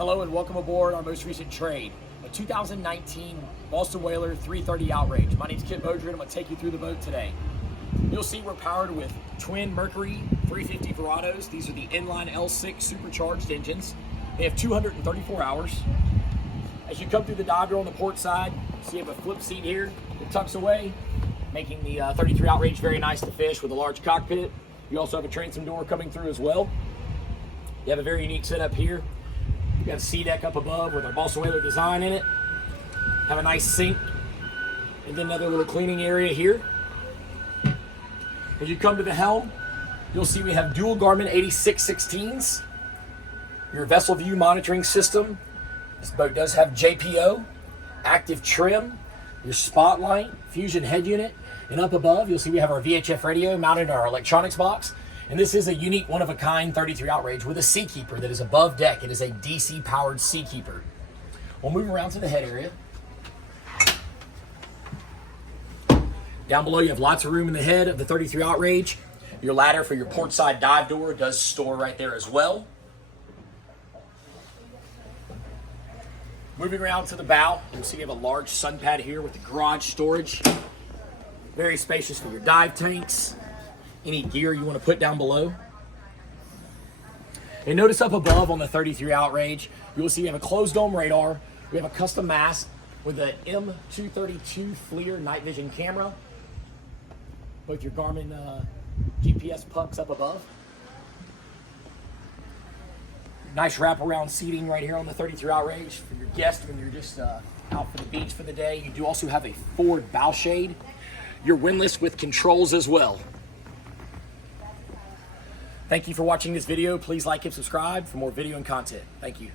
Hello and welcome aboard our most recent trade, a 2019 Boston Whaler 330 Outrage. My name's Kit Bodry and I'm going to take you through the boat today. You'll see we're powered with twin Mercury 350 Verados. These are the inline L6 supercharged engines. They have 234 hours. As you come through the dive door on the port side, you see you have a flip seat here that tucks away, making the 33 Outrage very nice to fish with a large cockpit. You also have a transom door coming through as well. You have a very unique setup here. You've got a sea deck up above with our Boston Whaler design in it. Have a nice sink, and then another little cleaning area here. As you come to the helm, you'll see we have dual Garmin 8616s. Your vessel view monitoring system. This boat does have JPO, active trim, your spotlight, fusion head unit, and up above you'll see we have our VHF radio mounted in our electronics box. And this is a unique one-of-a-kind 33 Outrage with a Seakeeper that is above deck. It is a DC-powered Seakeeper. We'll move around to the head area. Down below you have lots of room in the head of the 33 Outrage. Your ladder for your port side dive door does store right there as well. Moving around to the bow, you'll see you have a large sun pad here with the garage storage. Very spacious for your dive tanks, any gear you want to put down below. And notice up above on the 33 Outrage, you will see we have a closed dome radar. We have a custom mast with an M232 FLIR night vision camera. Both your Garmin GPS pucks up above. Nice wraparound seating right here on the 33 Outrage for your guests when you're just out for the beach for the day. You do also have a forward bow shade. Your windlass with controls as well. Thank you for watching this video. Please like and subscribe for more video and content. Thank you.